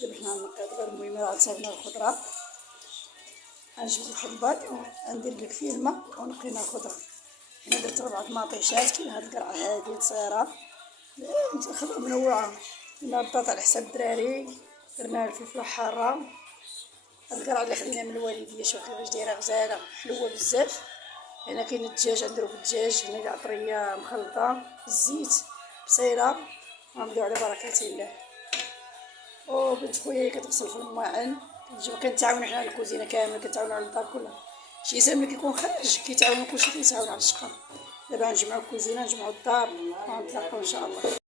دابا حنا غنقيض غير المهم راه صايبنا الخضره. غنجيب الحلبة وندير لك فيه الماء ونقينا الخضره. هنا درت 4 مطيشات. كاين هاد القرعه هادي صغيره خضره منوعه. هنا البطاطا على حساب الدراري، درنا الفلفله حاره. هاد القرعه اللي خدينا من الوالديه شوف كيفاش دايره غزاله حلوه بزاف. هنا كاين الدجاج غنديرو بالدجاج. هنا العطريه مخلطه بالزيت بصيله. غنبداو على بركه الله. بنت خويا كتغسل في الماعن. كنتعاونو حنا على الكوزينه كامله، كنتعاونو على الدار كلها. شي انسان ملي كيكون خارج كيتعاون كلشي كيتعاون على الشقه. دابا غنجمعو الكوزينه نجمعو الدار ونطلقو ان شاء الله.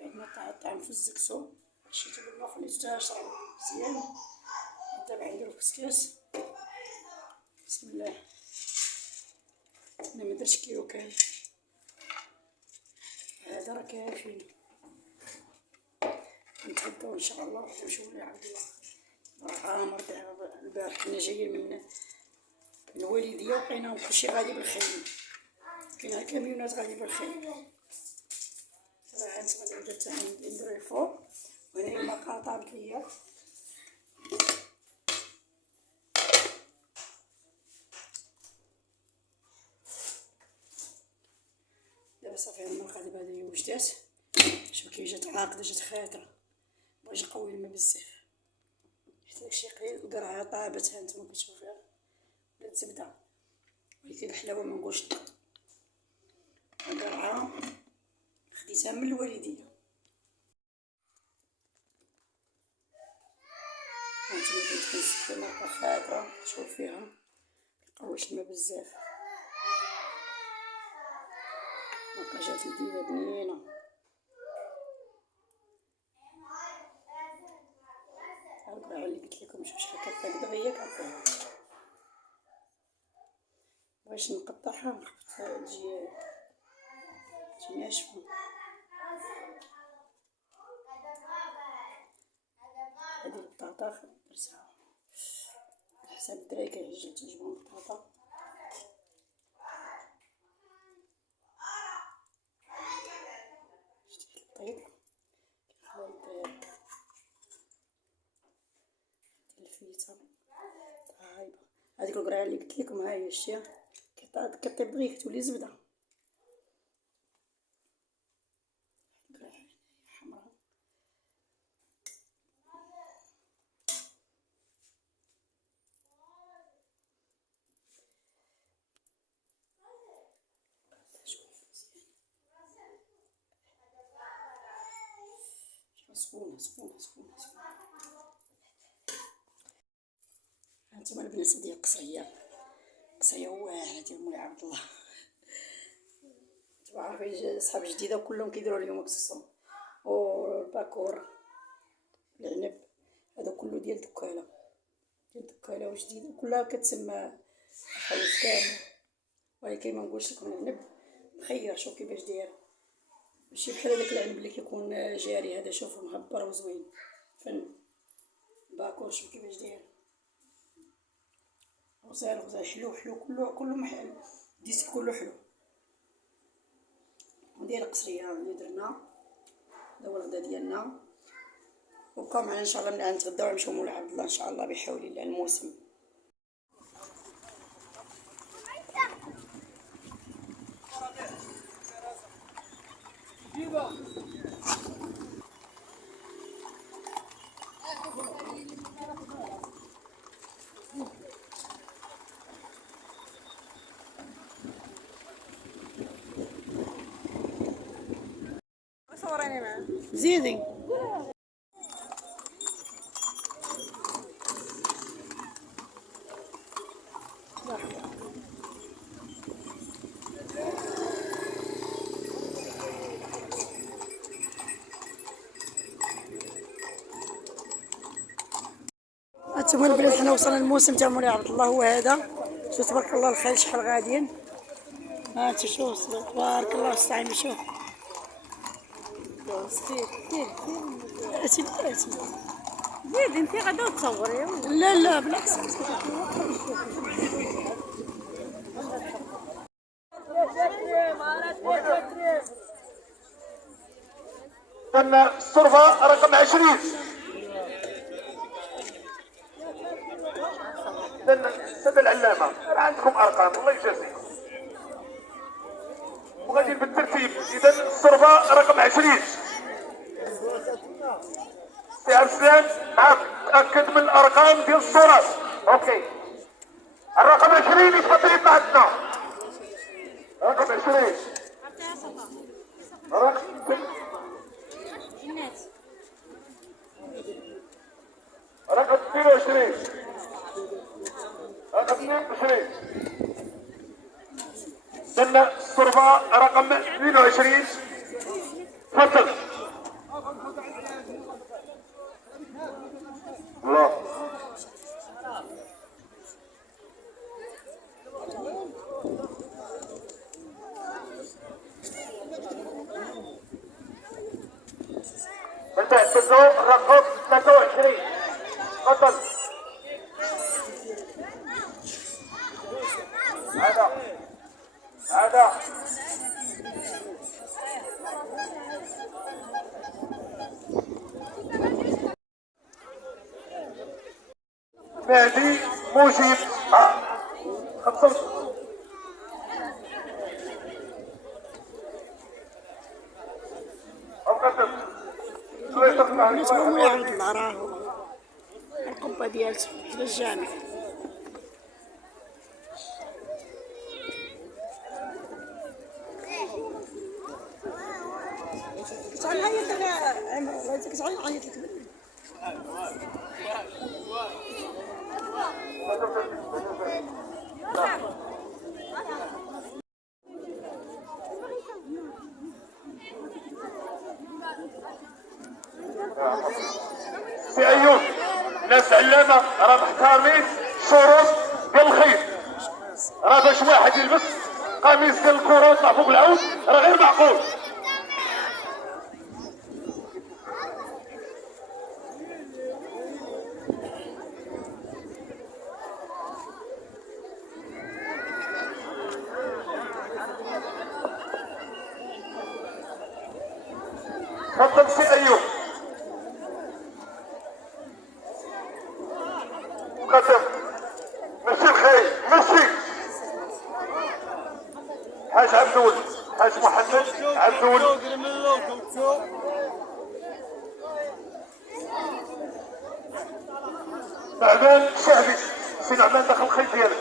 عندنا الطعام في الزكسو شيتو بالما خليتوها شربو مزيان. دابا نديرو الكسكاس. بسم الله. انا مدرتش كيلو كامل، هذا راه كافي. نتغداو ان شاء الله ونمشيو لعبد الله. راه امر البارح كنا جايين من الوالديه ولقيناهم كلشي غادي بالخيل. كاين الكاميونات غادي بالخيل. راه غادي نبدا حتى نديرو الفوق. وهنا الماء طابت ليا. دابا صافي المرقه دابا هذه وجدات. شوف كيف جات عاقده جات خاتره. بغيت نقوي الماء بزاف حيت داكشي قليل. القرعه طابت ها نتوما كتشوفوها ولات زبده، ولكن الحلاوه ما نقولش لكم. القرعه خديتها من الوالديه. هانتوما كنسقي المرقه خاتره. شوف فيها قويت الماء بزاف. المرقه جات لذيذه بنينه. القرعه اللي قلت لكم شوف شحال كطيب دغيا كطيب. باش نقطعها نخفتها تجي ناشفه. هذه البطاطا درتها على حساب الدراري كيعجبهم البطاطا. شتي الطيب كيخليو الطيب. الفيته طايبه. هذيك القرعه اللي قلت لكم ها هي شتيها كطيب دغيا كتولي زبده. حمراء. سخونه سخونه سخونه سخونه. هانتوما البنات ديال القصريه. قصريه واعره ديال مولاي عبد الله. نتوما عارفين صحاب جديده كلهم كيديروا اليوم كسكسو والباكور العنب. هذا كله ديال دكاله وجديده كلها كتسمى حوت كامل. ولكن ما نقولش لكم العنب مخير. شوف كيفاش داير ماشي بحال هذاك العنب اللي كيكون جاري. هذا شوف مهبر وزوين فن. باكور شوف كيفاش داير غزال حلو كله محل ديسك كله حلو. وديال القصريه اللي درنا هذا هو الغدا ديالنا. وبقاو معنا ان شاء الله من نتغداو ونمشيو مولاي عبد الله ان شاء الله بحول الله الموسم. صوريني معاه زيدي. هانتوما البنات حنا وصلنا للموسم تاع مولاي عبد الله. هو هذا شوف تبارك الله الخيل شحال غاديين. ها انت شوف تبارك الله استعين. شوف سير زيد انت غادا تصوري. لا بالعكس. الصرفة رقم 20 سلامه. عندكم ارقام الله يجازيكم. وغادي بالترتيب. اذا الصربه رقم 20 سي عبد السلام. نعم تاكد من الارقام ديال الصورات. اوكي الرقم 20 يتفضل يطلع عندنا. رقم 20 رقم 22 رقم 22 سنة الصربة رقم 22 تفضل. الله نعتذروا رقم 23 تفضل. هذا مهدي مجيب 25 بالنسبة لملاعب الله راهو القبة ديالته حدا الجامع. كتعيط لك عمرو كتعيط لك سي ايوب. ناس علامه راه محترمين شروط ديال الخيط. راه باش واحد يلبس قميص ديال الكره ويطلع فوق العود راه غير معقول. تفضل سي ايوب. قدم ماشي الخير ماشي حاج عبدول حاج محمد عبدول. نعمان شعبي. سي نعمان داخل الخيط ديالك.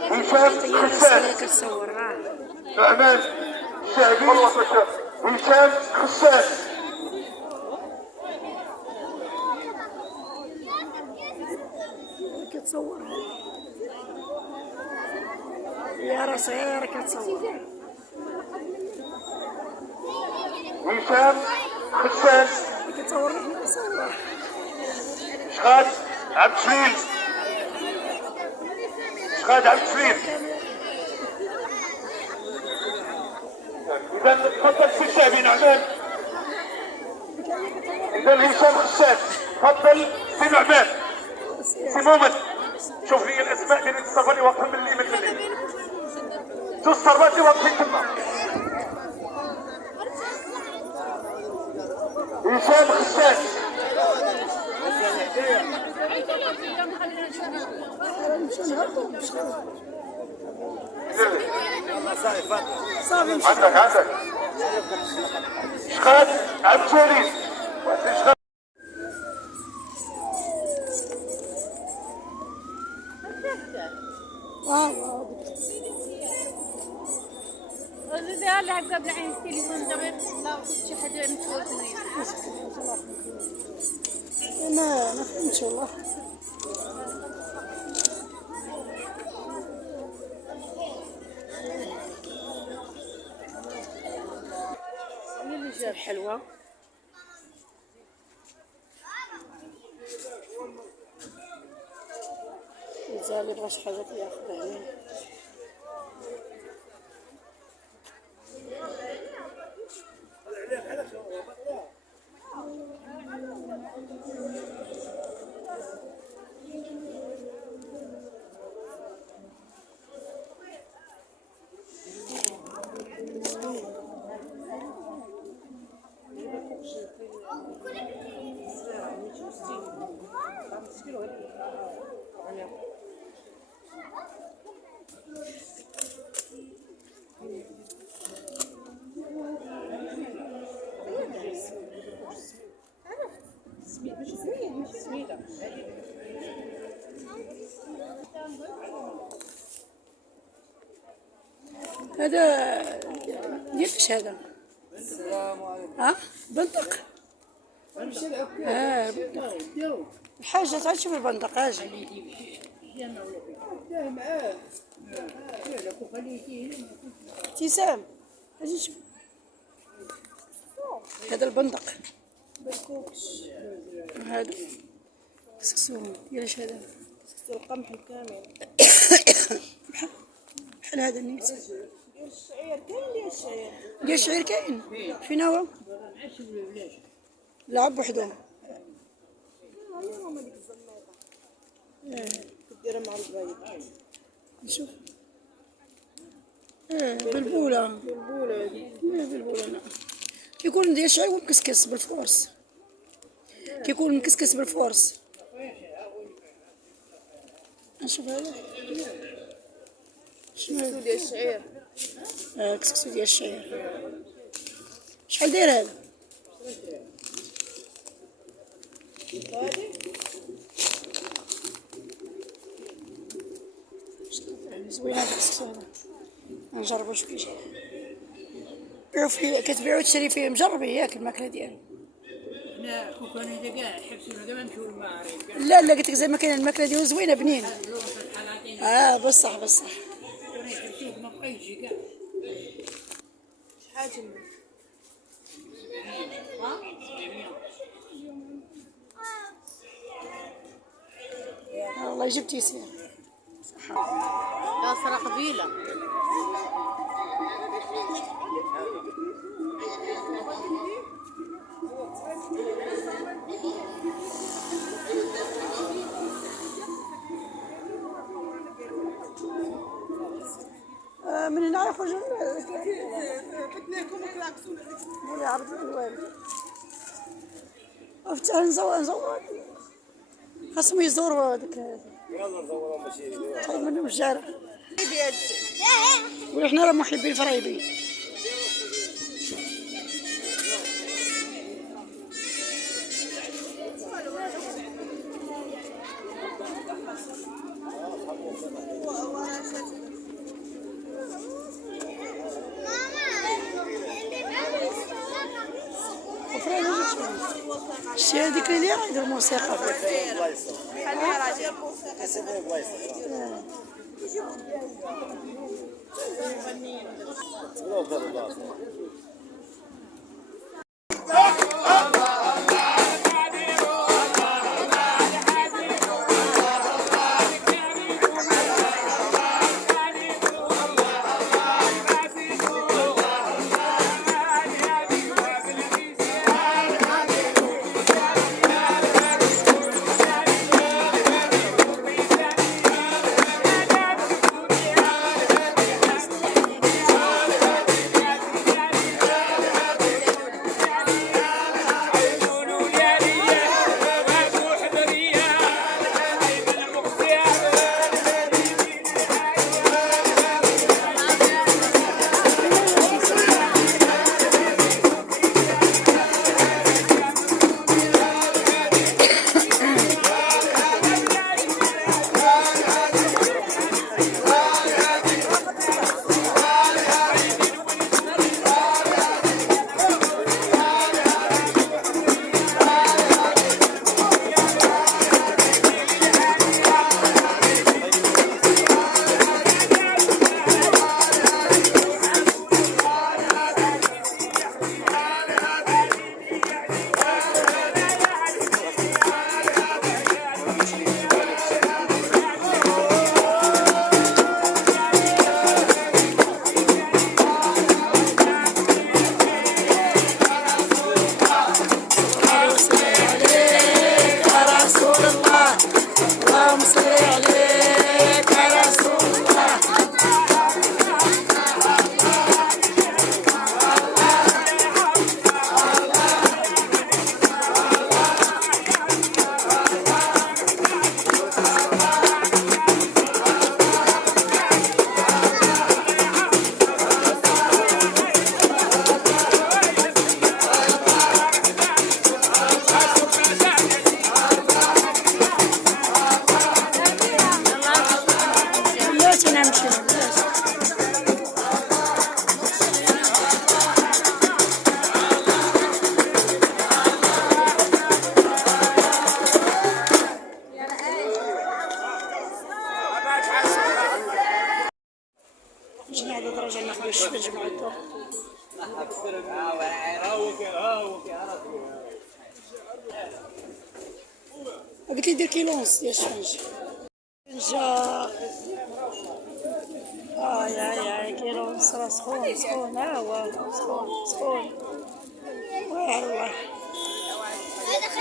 هشام خساس. نعمان شعبي. هشام خساس. كتصور يا راه صغيرة كتصور. هشام خساس. كتصور فينا صور. شغاد عبد الجليل. شغاد عبد الجليل. اذا تفضل سي الشعبي نعمان. اذا هشام خساس تفضل سي نعمان. سي مومن شوف لي الاسماء ديال الصربه اللي واقفين من اليمين زوج صربات اللي واقفين تما. هشام خساس. صافي عندك شغاد عبد الجليل. اللي هكا بالعين التليفون دابا لا شي حاجه متفوتني. ما فهمتش والله. حلوة إذا اللي بغى شي حاجة ياخذها هنا. هذا ديالش هذا. ها بندق. بندق. الحاجة تعال شوف البندق اجي. ابتسام اجي شوف هذا البندق. هذا كسكسو ديالش هذا. القمح الكامل. بحال هذا النيت. ديال الشعير كاين ديال الشعير. ديال الشعير كاين. فين هو؟ لعب وحده. هما ديك الزماطه. كديرها مع البيض. نشوف. بلبولة. بلبوله هذه. بلبولة نعم. كيكون ديال الشعير ومكسكس بالفورس. كيكون مكسكس بالفورس. نشوف هذا. شنو ديال الشعير. كسكسو ديال الشعير. شحال داير هذا؟ زوين هذا الكسكسو هذا. نجربو شوف كيجي. بيعو فيه كتبيعو تشري فيه مجربي ياك الماكلة ديالو. لا كون هذا كاع حبسونا دابا نمشيو للمغرب. لا قلت لك زعما ما كاين الماكلة ديالو زوينة بنينة. بصح. يحبسوك ما بقى يجي كاع. شحال تما؟ والله جبت يسير. ناصرة قبيلة. من هنا يخرجوا فتناكم وكلاكسونا. ولا عرض الوالد. افتح نزور خاصهم يزوروا هذاك. يلا نزوروا ماشي طيب منهم الجارة. وحنا راه محبين الفرايبي. شتي هذيك اللي عند الموسيقى. خليها راه ديال الموسيقى. قلت لي دير كيلو ونص ديال الشفنج. شفنجة يا كيلو ونص راه سخون سخون، ها هو سخون سخون والله.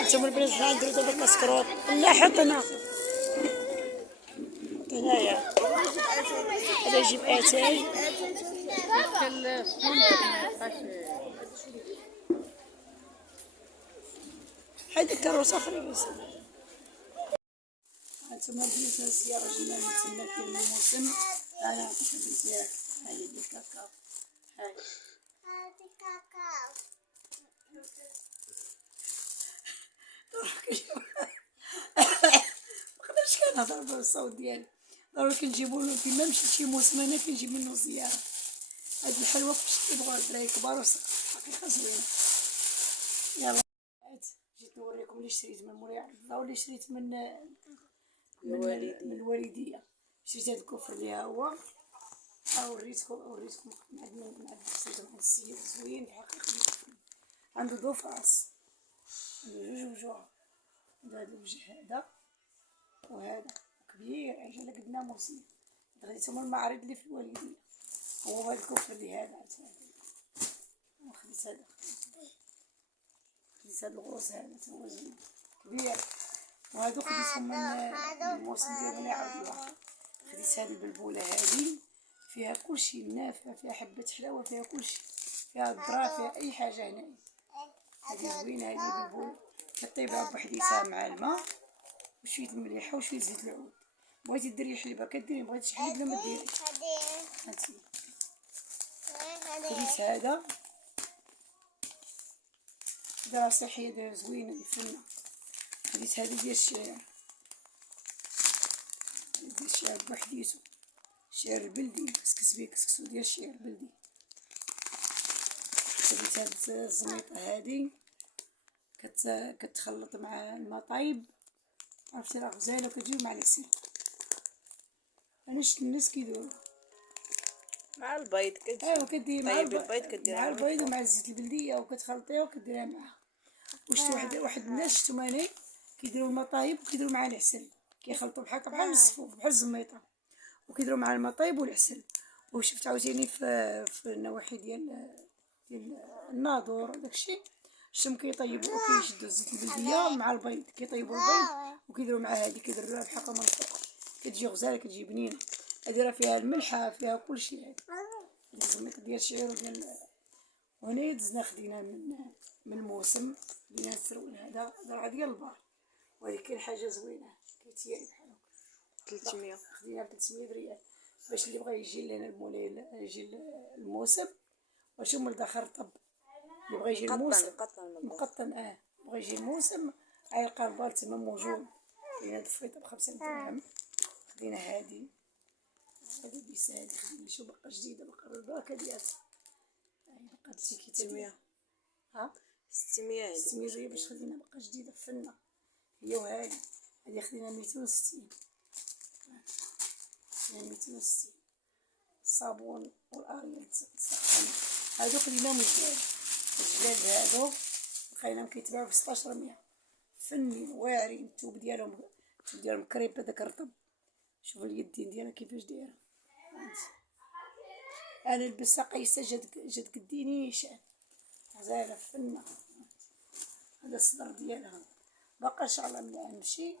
انتم البنات نديرو دابا كاسكروط. لا حطنا هنايا. هذا يجيب اتاي. هذيك كروسه اخرى بس. هانتوما البنات الزياره جينا نتسنى في الموسم. انا نعطيك البنت هاي ديال الكاكاو. هاي هادي كاكاو. مقدرش كنهضر بالصوت ديالي، ضروري كنجيبو كيما مشيت شي موسم انا كنجيب منو زياره. هاد الحلوه فاش كيبغيو الدراري كبار حقيقه زوينه. يلا جيت نوريكم اللي شريت من مولاي عبد الله واللي شريت من الوالديه. شريت هاد الكفر اللي ها هو، وريتكم مع السيد زوين في حقيقه. عنده ضوف راس، عنده جوج وجوه. هذا الوجه هذا وهذا كبير عجل قد ناموسي. خديتهم المعرض اللي في الوالديه. هو هذا الكفر اللي هذا عرفتي. وخديت هذا، خديت هذا الغوص هذا هو زوين كبير. وهذو خديتهم من الموسم ديال بني عبد الله. خديت هذه البلبوله هذه فيها كلشي نافع، فيها حبه حلاوه، فيها كلشي، فيها الذره، فيها اي حاجه هنايا. هذه زوينه هذه البلبوله. كطيبها بوحديتها مع الماء وشويه المليحه وشويه زيت العود. بغيتي ديري حليبه كديري، مبغيتيش حليب لا ما ديريش. هانتي خديت هذا دار صحيه، دار زوينه الفنه. خديت هذه ديال الشعير، ديال الشعير بوحديتو، الشعير البلدي كسكس بيه كسكسو ديال الشعير البلدي. خديت هاد الزميطه هادي كتخلط مع الماء طايب، عرفتي راه غزاله وكتجيب مع العسل. انا شفت الناس كيديروا مع البيض ايوا كدير مع البيض كديرها مع البيض ومع الزيت البلديه وكتخلطيها وكديرها معاها. وشفت واحد الناس شفتهم انا كيديروا الماء طايب وكيديروا معاه العسل، كيخلطوا بحال الصفوف بحال الزميطه وكيديروا مع الماء طايب والعسل. وشفت عاوتاني في النواحي ديال الناظور وداكشي شفتهم كيطيبوا وكيشدوا الزيت البلديه مع البيض، كيطيبوا البيض وكيديروا معاه هذه كيديروها بحال من الفوق، كتجي غزاله كتجي بنينه. هذه راه فيها الملحه فيها كلشي. هذه الزميطه ديال الشعير وديال. وهنا دزنا خدينا من الموسم خدينا السرول هذا درعه ديال البار. وهذه كاين حاجه زوينه كيتيال بحال هكا 300. خدينا ب 300 ريال باش اللي بغى يجي لنا المولاي يجي الموسم. واش هما الداخل رطب اللي بغى يجي الموسم مقطن بغى يجي الموسم عيلقى البار تما موجود. خدينا دفيطه ب5 دراهم. خدينا هادي بيس هادي خدينا شو بقى جديده بقى البركه ديالها. بقات شي 600 ها 600 هذه 600 ريال باش خدينا بقى جديده فنه هي. وهادي هادي خدينا 260. 260 الصابون والاريال تسخن. هادو خديناهم الجلال هادو لقيناهم كيتباعو ب 1600 فنين واعرين. الثوب ديالهم كريب هذاك رطب. شوفوا اليدين ديالها كيفاش دايره. انا لبسها قيسه جات قدي نيشان غزاله فنه. هذا الصدر ديالها باقا ان شاء الله ملي نمشي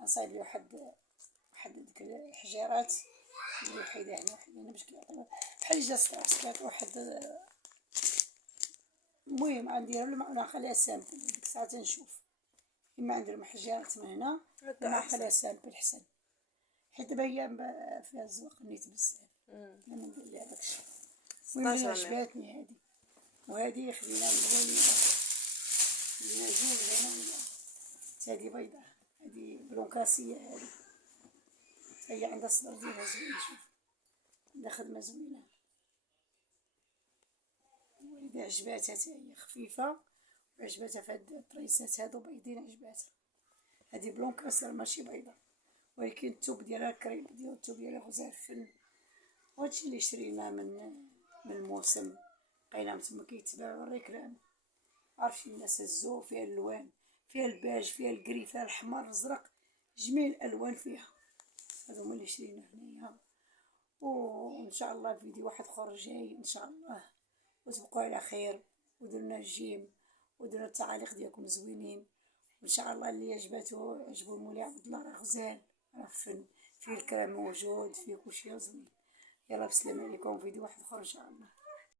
نصايب لي واحد ديك الحجيرات اللي حيدها هنا باش كيعطينا بحال جا صدر واحد. المهم غنديرها ولا نخليها سامبل ديك الساعه تنشوف اما عندنا حجيرات من هنا نخليها سامبل حسن، حيت دابا هي فيها الزواق نيت بزاف. انا ندير ليها داكشي. المهم عجباتني هذه. وهذه خدينا من الوالده خدينا جوج هنا. هذه بيضاء هذه بلونكاسيه. هذه هي عندها الصدر ديالها زوين. شوف عندها خدمه زوينه. الوالده عجباتها حتى هي خفيفه وعجباتها في هاد الطريسات هادو بيضين عجباتها. هذه بلونكاسيه ماشي بيضاء ولكن الثوب ديالها كريم ديال الثوب ديالها غزال فن. وهادشي اللي شرينا من الموسم لقيناهم تما كيتباعو الركران. عارفين الناس هزو فيها الالوان فيها الباج، فيها الكري، فيها الحمار، الازرق، جميع الالوان فيها. هادو هما اللي شرينا هنايا، وان شاء الله فيديو واحد اخر جاي ان شاء الله. وتبقوا على خير، ودرنا الجيم، ودرنا التعاليق ديالكم زوينين، وان شاء الله اللي عجبو المولي عبد الله راه غزال، راه فن، فيه الكلام موجود، فيه كلشي زوين. يلا بسلام عليكم، فيديو واحد اخر ان شاء الله.